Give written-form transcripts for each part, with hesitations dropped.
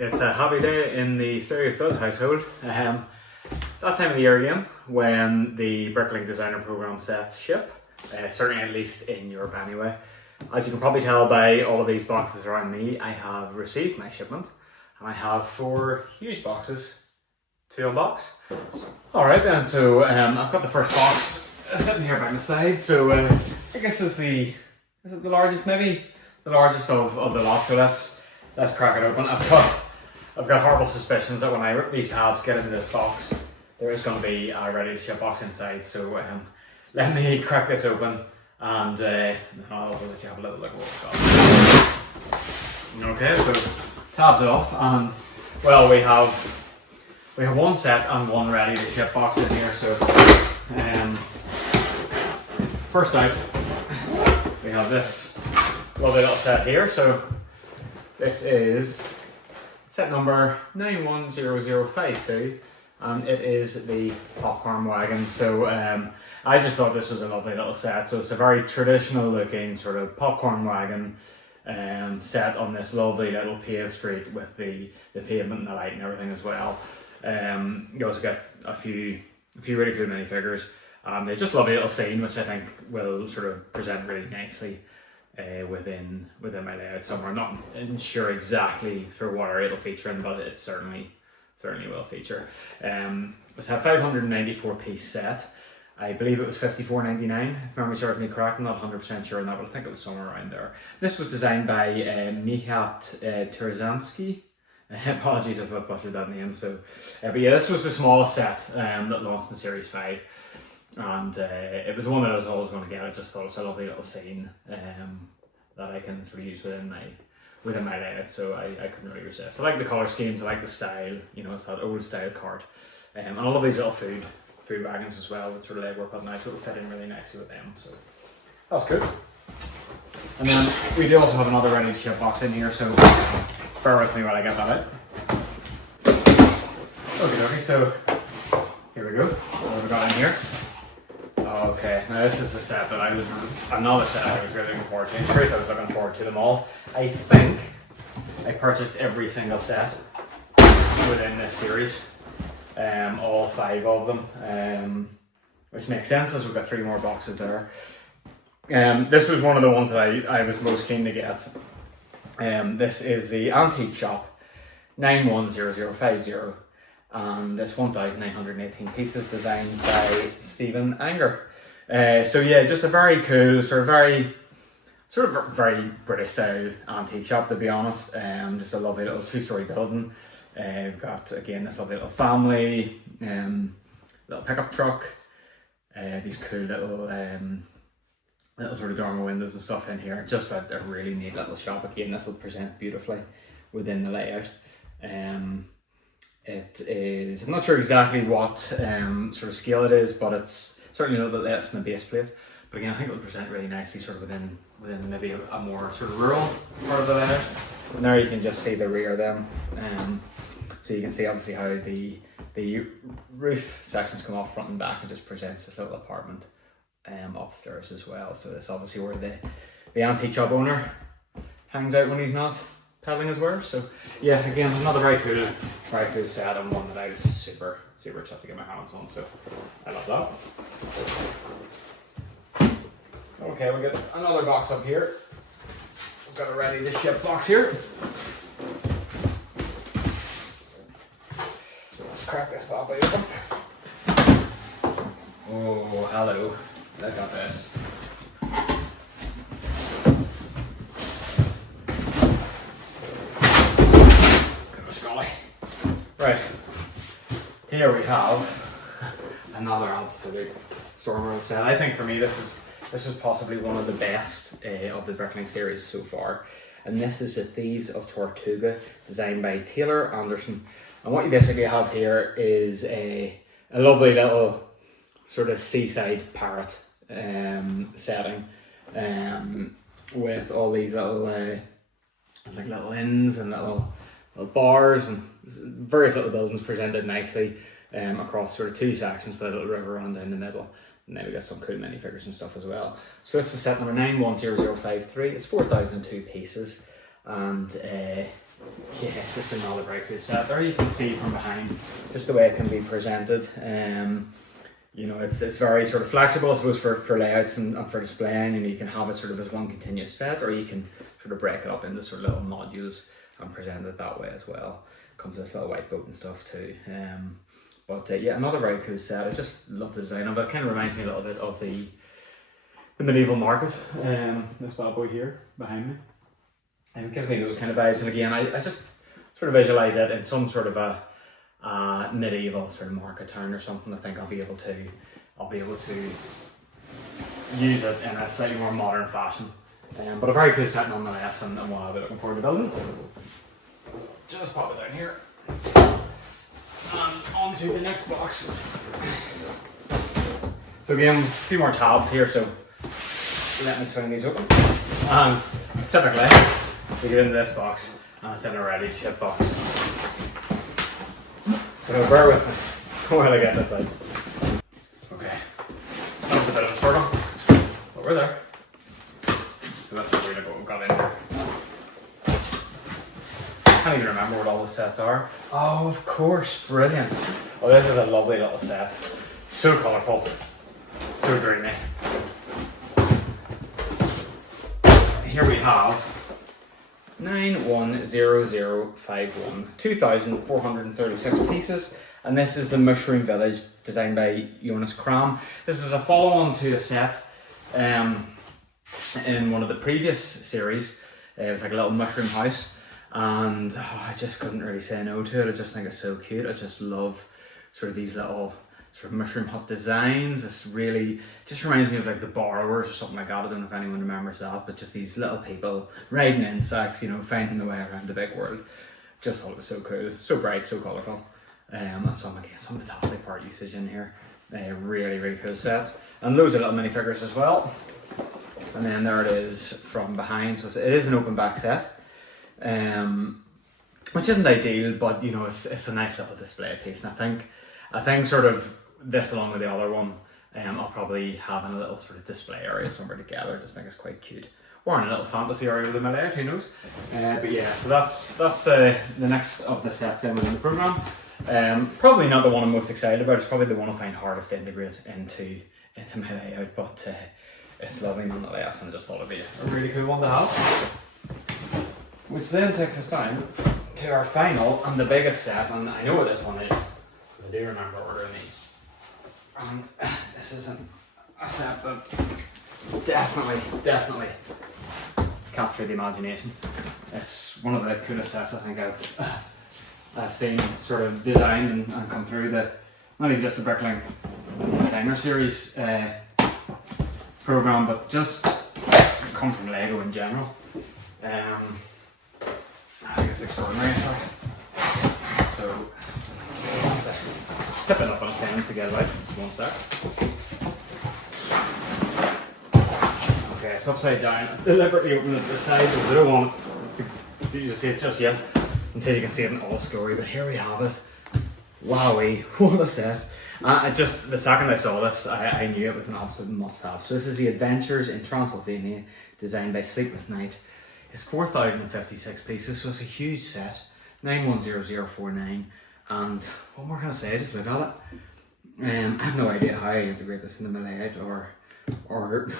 It's a happy day in the StereoStuds household. That time of the year again when the Bricklink designer program sets ship, certainly at least in Europe anyway. As you can probably tell by all of these boxes around me, I have received my shipment and I have 4 huge boxes to unbox. Alright then, so I've got the first box sitting here by my side, so I guess is it the largest, maybe the largest of the lot, so let's crack it open. I've got horrible suspicions that when I rip these tabs, get into this box, there is going to be a ready to ship box inside. So let me crack this open and I'll let you have a little look at what we've got. Okay, so tabs off, and well, we have one set and one ready to ship box in here. So first out, we have this lovely little set here. So this is set number 910052, and it is the popcorn wagon. So I just thought this was a lovely little set. So it's a very traditional looking sort of popcorn wagon set on this lovely little paved street with the pavement and the light and everything as well. You also get a few really cool minifigures. They're just a lovely little scene which I think will sort of present really nicely within my layout somewhere. I'm not sure exactly for what area it'll feature in, but it certainly will feature. It's a 594 piece set. I believe it was $54.99 if memory serves me correct. I'm not 100% sure on that, but I think it was somewhere around there. This was designed by Michat Terzansky. Apologies if I've butchered that name. So, but yeah, this was the smallest set that launched in Series 5. And it was one that I was always going to get. I just thought it was a lovely little scene that I can sort of use within my layout, so I couldn't really resist. I like the colour schemes, I like the style, you know, it's that old style cart. And I love these little food wagons as well with sort of legwork on nice, so it will fit in really nicely with them, so that's good. And then we do also have another ready to ship box in here, so bear with me while I get that out. Okay, so here we go. What have we got in here? Okay, now this is a set that another set I was really looking forward to. In truth, I was looking forward to them all. I think I purchased every single set within this series, all 5 of them, which makes sense as we've got 3 more boxes there. This was one of the ones that I was most keen to get. This is the Antique Shop 910050. And this 1,918 pieces designed by Stephen Anger. So yeah, just a very cool, very British style antique shop, to be honest. Just a lovely little 2-story building. We've got again this lovely little family, little pickup truck. These cool little sort of dormer windows and stuff in here. Just a really neat little shop. Again, this will present beautifully within the layout. It is, I'm not sure exactly what sort of scale it is, but it's certainly a little bit less than the base plate. But again, I think it will present really nicely sort of within maybe a more sort of rural part of the layout. And there you can just see the rear of them. So you can see obviously how the roof sections come off front and back and just presents this little apartment upstairs as well. So that's obviously where the antique shop owner hangs out when he's not peddling his wares. So yeah, again, another very cool set, and one that I was super chuffed to get my hands on, so I love that. Okay, we got another box up here. We've got a ready to ship box here. Let's crack this bad boy open. Oh, hello. Look at this. Right, here we have another absolute stormer set. I think for me this is possibly one of the best of the Bricklink series so far. And this is the Thieves of Tortuga, designed by Taylor Anderson. And what you basically have here is a lovely little sort of seaside parrot setting, with all these little little inns and little bars and various little buildings presented nicely across sort of 2 sections with a little river run down the middle. And then we got some cool minifigures and stuff as well. So this is set number 910053. It's 4,002 pieces, and yeah, just another very cool set. There you can see from behind just the way it can be presented. You know, it's very sort of flexible, I suppose, for layouts and for displaying. You know, you can have it sort of as one continuous set, or you can sort of break it up into sort of little modules and present it that way as well. Comes with this little white boat and stuff too. But yeah, another very cool set. I just love the design of it. It kind of reminds me a little bit of the medieval market. This bad boy here behind me. And it gives me those kind of vibes. And again, I just sort of visualize it in some sort of a medieval sort of market town or something. I think I'll be able to use it in a slightly more modern fashion. But a very cool set nonetheless, and one I'll be looking forward to building. Just pop it down here. And on to the next box. So again, a few more tabs here, so let me swing these open. And typically, we get into this box, and it's in a ready to ship box. So bear with me while I get this out. Okay, that was a bit of a struggle, but we're there. So that's what we've got in here. I can't even remember what all the sets are. Oh, of course, brilliant. Oh, this is a lovely little set. So colourful, so dreamy. Here we have 910051, 2,436 pieces, and this is the Mushroom Village designed by Jonas Kram. This is a follow-on to a set in one of the previous series. It was like a little mushroom house, and I just couldn't really say no to it. I just think it's so cute. I just love sort of these little sort of mushroom hut designs. It's really just reminds me of like the Borrowers or something like that. I don't know if anyone remembers that, but just these little people riding insects, you know, finding their way around the big world. Just thought it was so cool, so bright, so colourful. And some fantastic part usage in here. Really, really cool set. And loads of little minifigures as well. And then there it is from behind. So it is an open back set, which isn't ideal, but you know, it's a nice little display piece. And I think sort of this along with the other one, I'll probably have in a little sort of display area somewhere together. I just think it's quite cute. Or in a little fantasy area with a layout, who knows? But yeah, so that's the next of the sets in within the programme. Probably not the one I'm most excited about. It's probably the one I find hardest to integrate into my layout, but it's lovely nonetheless, and I just thought it'd be a really cool one to have. Which then takes us down to our final and the biggest set, and I know what this one is, because I do remember ordering these. And this is a set that definitely captured the imagination. It's one of the coolest sets I think I've seen sort of designed and come through not even just the Bricklink designer series program, but just come from Lego in general. I think it's extraordinary. So tip it up on a 10 to get it out. 1 sec. Okay, it's upside down. I deliberately opened it to the side because I don't want to see it just yet until you can see it in all its glory. But here we have it. Wowee, what a set. Just the second I saw this, I knew it was an absolute must-have. So this is the Adventures in Transylvania, designed by Sleepless Night. It's 4,056 pieces, so it's a huge set. 910049. And what more can I say? Just look at it. I have no idea how I integrate this into my layout or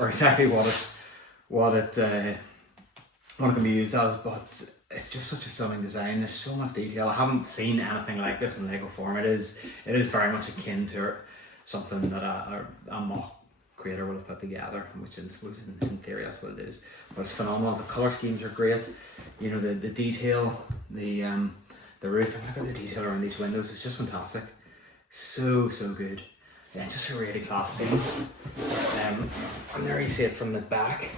exactly what it can be used as, but it's just such a stunning design. There's so much detail. I haven't seen anything like this in Lego form. It is very much akin to something that a mock creator would have put together, which in theory that's what it is. But it's phenomenal. The colour schemes are great. You know, the detail, the roof, and look at the detail around these windows. It's just fantastic. So good. Yeah, just a really class scene. And there you see it from the back.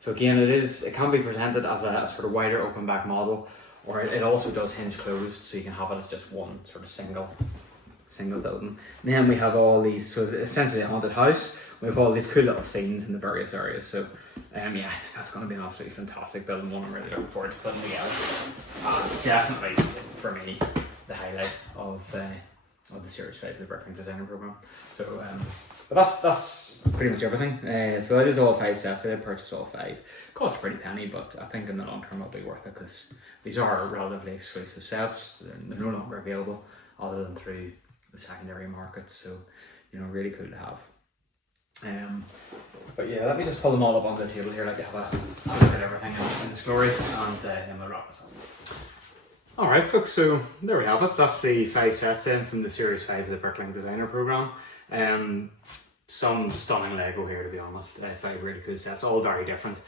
So again, it can be presented as a sort of wider open back model, or it also does hinge closed, so you can have it as just one sort of single building. And then we have all these, so it's essentially a haunted house. We have all these cool little scenes in the various areas. So yeah, I think that's going to be an absolutely fantastic building, one I'm really looking forward to putting together. Definitely for me the highlight of the Series 5 of the Bricklink Designer Program. So but that's pretty much everything. So that is all 5 sets. I did purchase all 5. Cost a pretty penny, but I think in the long term it'll be worth it because these are relatively exclusive sets. They're no longer available other than through the secondary market, so you know, really cool to have. But yeah, let me just pull them all up onto the table here, like have a look at everything in its glory, and then we'll wrap this up. Alright folks, so there we have it. That's the 5 sets in from the Series 5 of the Bricklink Designer Programme. Some stunning Lego here, to be honest. 5 really cool sets, all very different,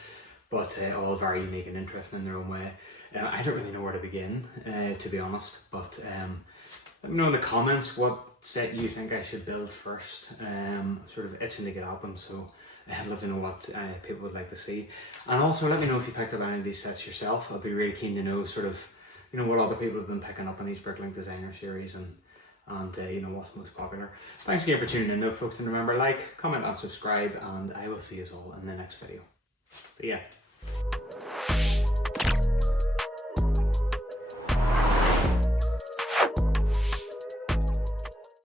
but all very unique and interesting in their own way. I don't really know where to begin, to be honest, but let me know in the comments what set you think I should build first. Sort of itching to get at them, so I'd love to know what people would like to see. And also let me know if you picked up any of these sets yourself. I'd be really keen to know sort of, you know, what other people have been picking up on these Bricklink Designer series, and you know, what's most popular. Thanks again for tuning in though folks, and remember, like, comment and subscribe, and I will see you all in the next video. See ya.